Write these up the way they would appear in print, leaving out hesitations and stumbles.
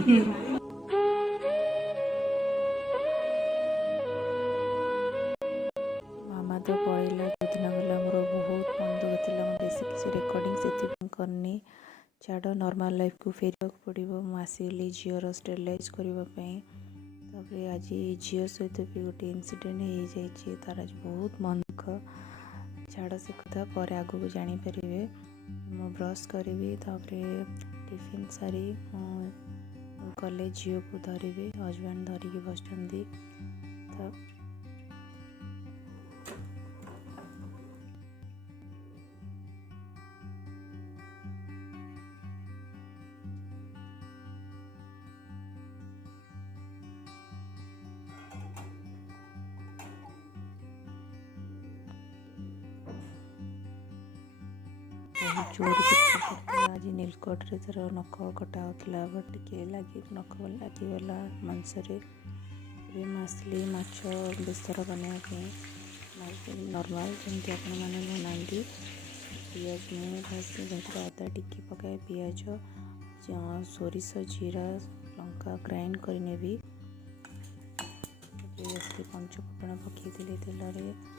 मामा तो पड़ेगा जो दिन गला मोर बहुत मन दुख थी बेसी किसी रेकर्डिंग से करनी छाड़ नॉर्मल लाइफ को फेर पड़ो मुझे झीवर स्टेरिलाइज करने आज झील सहित भी गोटे इनसीडेंट हो जाए तार आज बहुत मन दुख छाड़ से कथा पर आग को जापर मु ब्रश करी टिफिन सारी कॉलेज झील को धरबी हजबैंड धरिकी बस बहुत जोर आज नीलकट तार नख कटा होता बट टे लगे नख लगिगला मांसरे मछली माछ बेसर बनाने नॉर्मल जमी आपण मैंने बनाती पियाज मुझे अदा टिकी पकाए पियाज सोरिष जीरा लंका ग्राइंड करनेबी पंचफुटण पकई तेल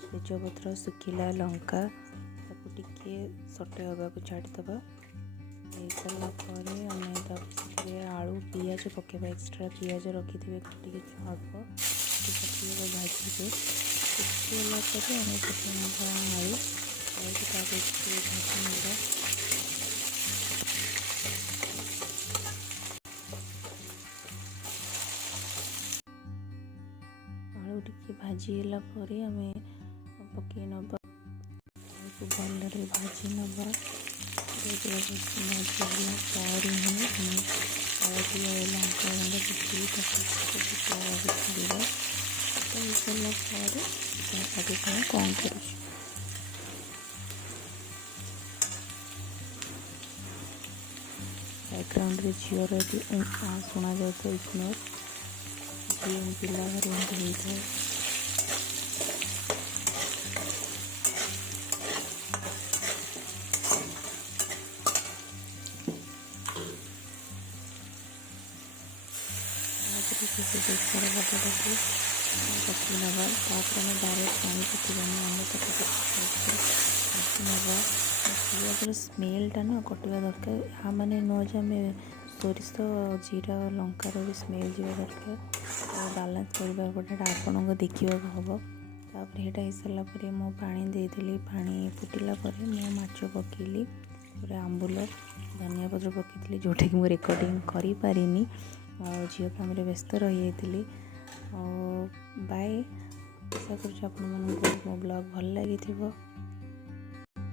तेजपत्र सुखिला लंका टिके सटे हवा को छाड़ीदबा सारापर आम आलू पियाज पकेबा एक्सट्रा पियाज रखिथे काटिक अल्प पकेबा भाजी सुखीगला आम आलू भाजी ना आलू टिके भाजीला आम पकई नबा भल भाजी नवा भाजीला हलदी और लंका गुंड पकई सारापर कौन कर बैकग्राउंड झीवर शुणा जाता इग्नोर झी पिला घर होता है बेसर बटाटाକୁ पकई नवा डायरेक्ट पानी पकईबानी नवा पियाजर स्मेलटा ना कटिया दरकार यहाँ मैंने नुह जे आम सोरिष जीरा लंकार भी स्मेल जावा दरकार बालान्स करवा पड़े आपण को देखा हम तापर यहाँ हो सारापर मु पानी देदेली पानी फुटिला मु माछ पकईली आंबुल धनिया पत्र पकई जोटा कि मुझे रेकर्डिंग करी पारिनी झील काम व्यस्त रही बाय आशा कर मो ब्लॉग भल लगी।